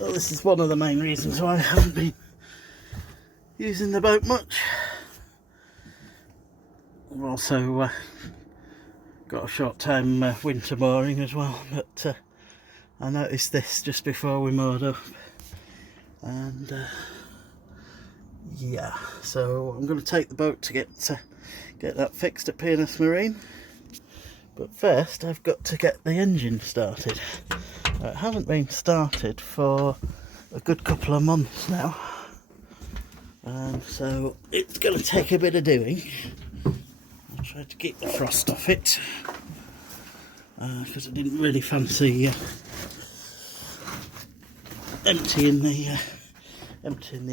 Well, this is one of the main reasons why I haven't been using the boat much. I've also got a short-term winter mooring as well, but I noticed this just before we moored up, and yeah, so I'm going to take the boat to get that fixed at P&S Marine. But first I've got to get the engine started. It hasn't been started for a good couple of months now, so it's going to take a bit of doing. I'll try to keep the frost off it, because I didn't really fancy emptying the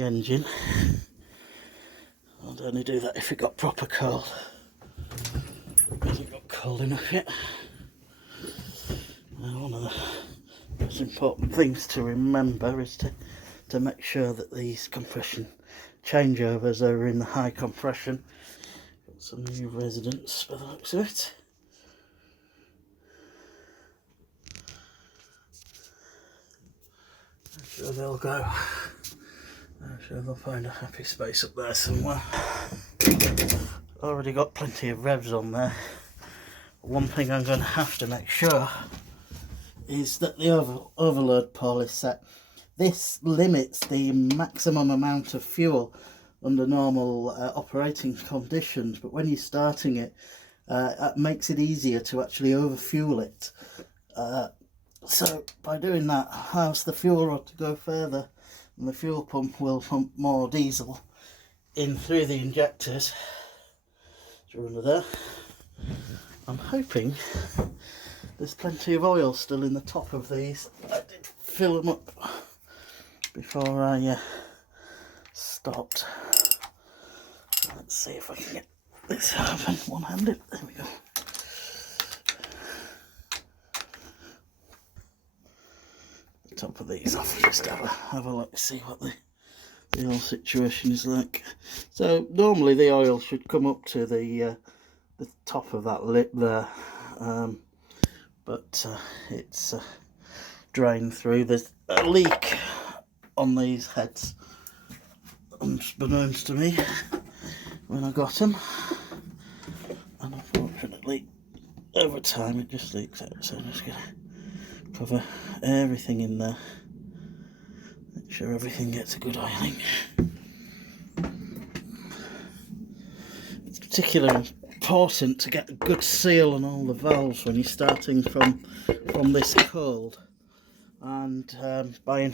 engine. I'd only do that if it got proper cold. It hasn't got cold enough yet. One of the most important things to remember is to make sure that these compression changeovers are in the high compression. Got some new residents by the looks of it. I'm sure they'll go. I'm sure they'll find a happy space up there somewhere. Already got plenty of revs on there. One thing I'm going to have to make sure is that the overload pole is set. This limits the maximum amount of fuel under normal operating conditions, but when you're starting it, it makes it easier to actually overfuel it. So by doing that, allows the fuel rod to go further, and the fuel pump will pump more diesel in through the injectors through under there. I'm hoping there's plenty of oil still in the top of these. I did fill them up before I stopped. So let's see if I can get this happen one-handed. There we go. The top of these off, just have a look, see what the oil situation is like. So normally the oil should come up to the top of that lip there, but it's drained through. There's a leak on these heads, unbeknownst to me when I got them, and unfortunately over time it just leaks out, so I'm just going to cover everything in there, make sure everything gets a good oiling. It's particularly important to get a good seal on all the valves when you're starting from this cold, and by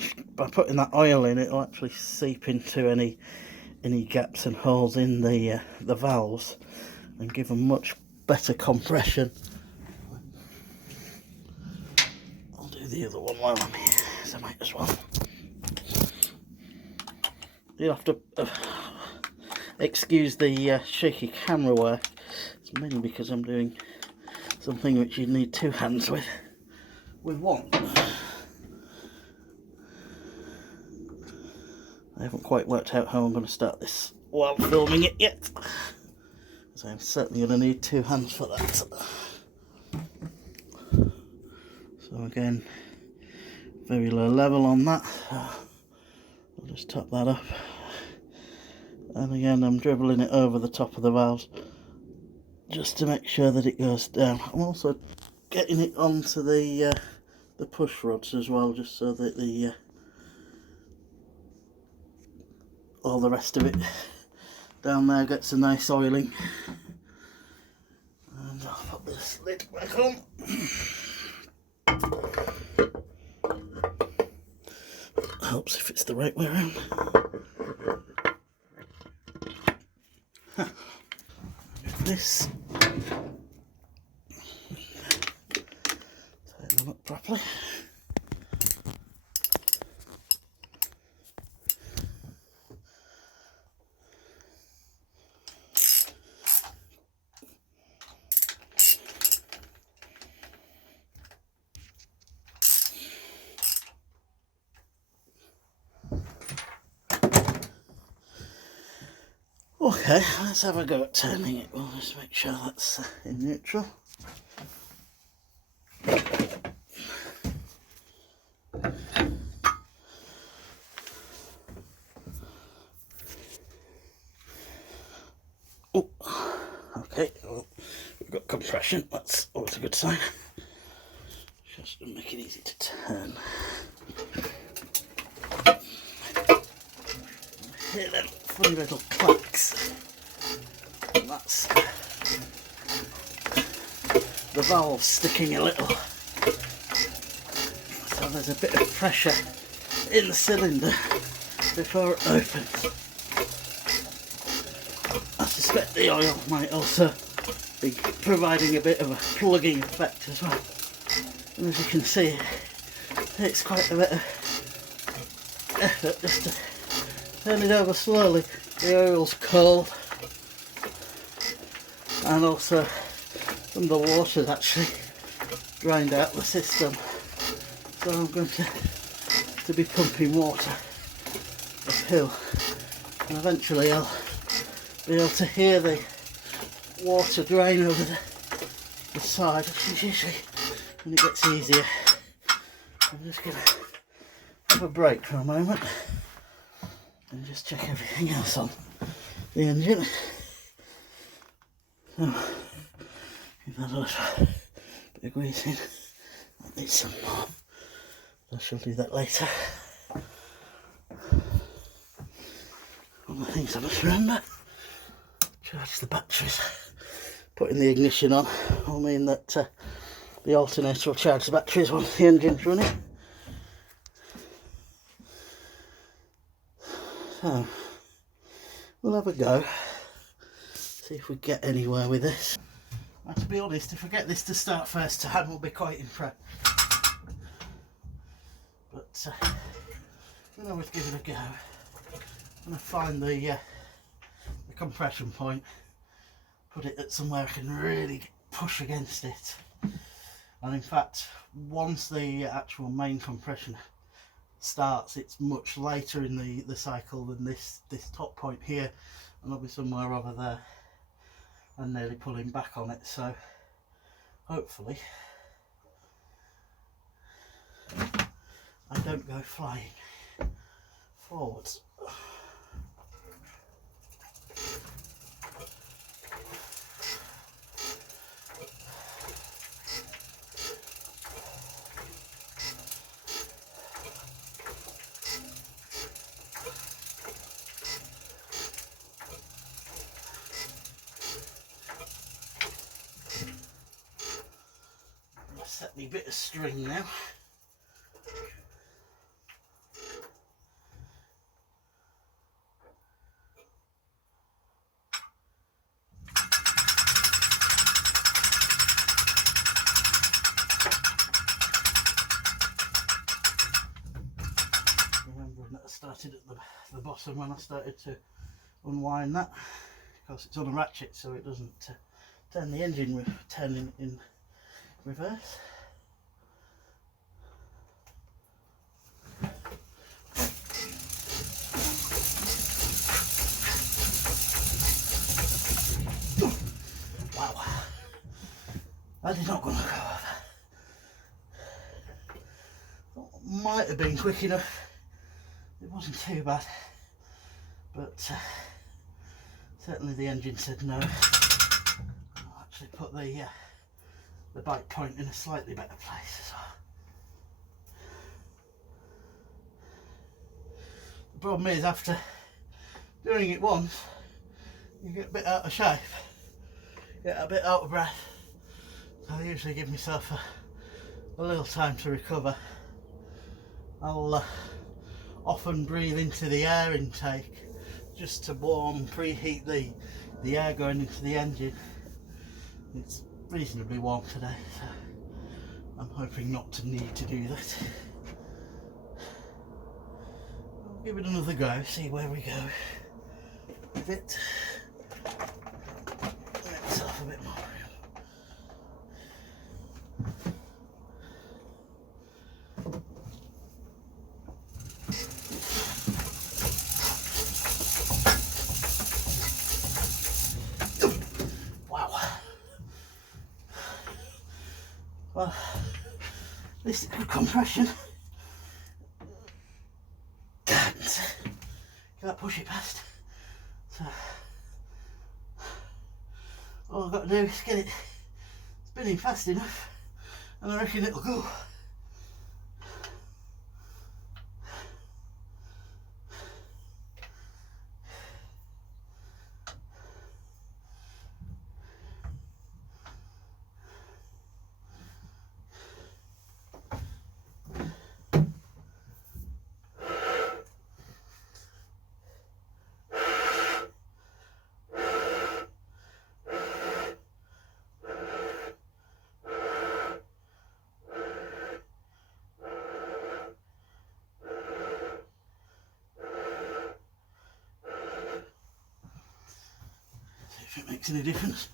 putting that oil in, it'll actually seep into any gaps and holes in the valves and give them much better compression. I'll do the other one while I'm here, so I might as well. You'll have to excuse the shaky camera work. It's mainly because I'm doing something which you need two hands with one. I haven't quite worked out how I'm going to start this while filming it yet, so I'm certainly going to need two hands for that. So again, very low level on that. I'll just top that up, and again I'm dribbling it over the top of the valves just to make sure that it goes down. I'm also getting it onto the push rods as well, just so that all the rest of it down there gets a nice oiling. And I'll put this lid back on. Helps if it's the right way around. This tighten them up properly. Okay, let's have a go at turning it. We'll just make sure that's in neutral. Okay, well, we've got compression, that's always a good sign. Just to make it easy to turn. Hear them funny little clacks. And that's the valve sticking a little. So there's a bit of pressure in the cylinder before it opens. I suspect the oil might also be providing a bit of a plugging effect as well. And as you can see, it takes quite a bit of effort just to turn it over slowly. The oil's cold, and also some of the water's actually drained out the system. So I'm going to be pumping water uphill, and eventually I'll be able to hear the water drain over the side, which is usually when it gets easier. I'm just going to have a break for a moment and just check everything else on the engine. Oh, give that a little bit of greasing. I need some more. I shall do that later. One of the things I must remember: charge the batteries. Putting the ignition on will mean that the alternator will charge the batteries once the engine's running. So we'll have a go, see if we get anywhere with this. Now, to be honest, if I get this to start first time, we'll be quite impressed. But I'm always give it a go. I'm going to find the compression point, put it at somewhere I can really push against it. And in fact, once the actual main compression starts, it's much later in the cycle than this top point here, and I'll be somewhere over there and nearly pulling back on it. So hopefully I don't go flying forwards. Set me bit of string now. Remembering that I started at the bottom when I started to unwind that, because it's on a ratchet, so it doesn't turn the engine turning in reverse. Wow, that is not going to go over. Might have been quick enough. It wasn't too bad, but certainly the engine said no. I'll actually put the bike point in a slightly better place as well. The problem is, after doing it once, you get a bit out of shape, get a bit out of breath. So I usually give myself a little time to recover. I'll often breathe into the air intake just to preheat the air going into the engine. It's reasonably warm today, so I'm hoping not to need to do that. I'll give it another go, see where we go with it. Get myself a bit more room. Well, at least it's good compression. Can't push it past. So all I've got to do is get it spinning fast enough, and I reckon it'll go. If it makes any difference.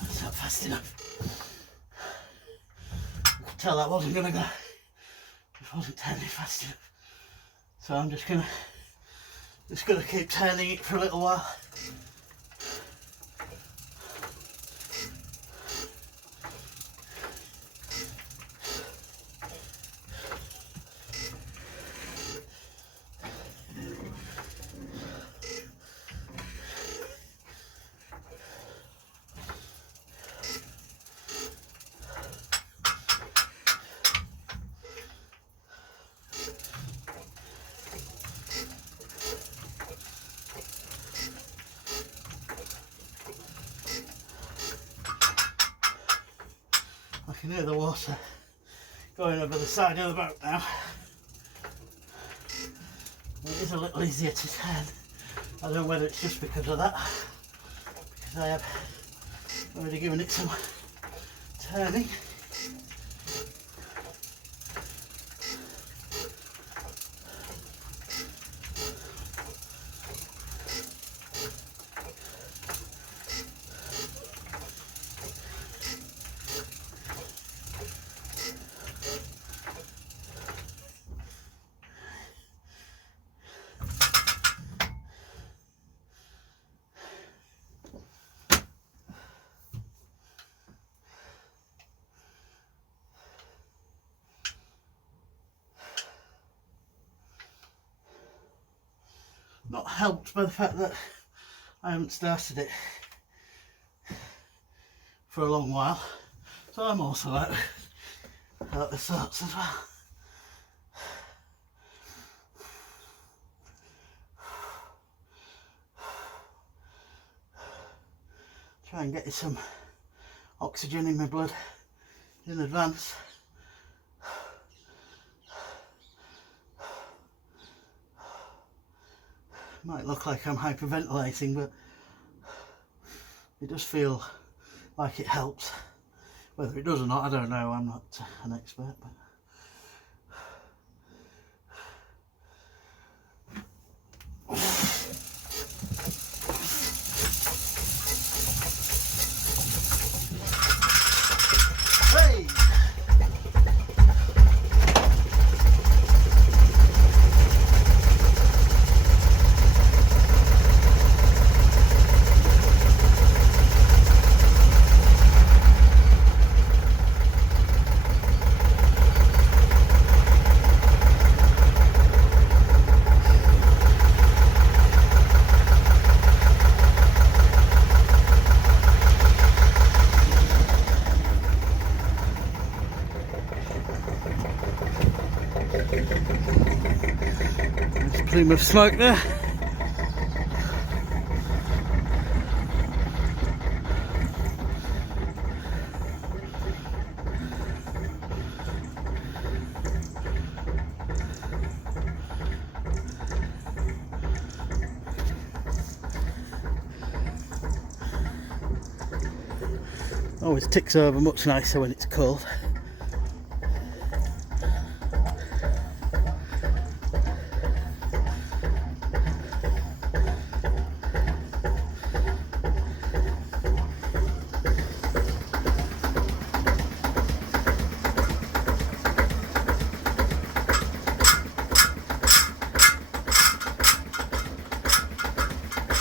That's not fast enough. I could tell that wasn't going to go. It wasn't turning fast enough. So I'm just gonna keep turning it for a little while. I can hear the water going over the side of the boat now. It is a little easier to turn. I don't know whether it's just because of that, because I have already given it some turning. Not helped by the fact that I haven't started it for a long while, so I'm also out of sorts as well. Try and get some oxygen in my blood in advance. Might look like I'm hyperventilating, but it does feel like it helps. Whether it does or not, I don't know. I'm not an expert, but hey! There's a plume of smoke there. Always ticks over much nicer when it's cold.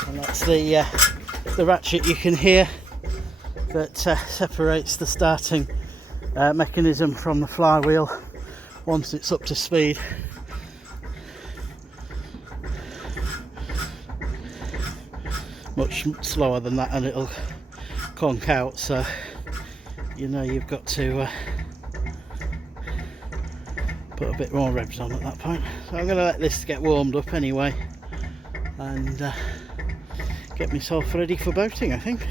And that's the ratchet you can hear that separates the starting mechanism from the flywheel once it's up to speed. Much slower than that and it'll conk out, so you know you've got to put a bit more revs on at that point. So I'm going to let this get warmed up anyway and get myself ready for boating, I think.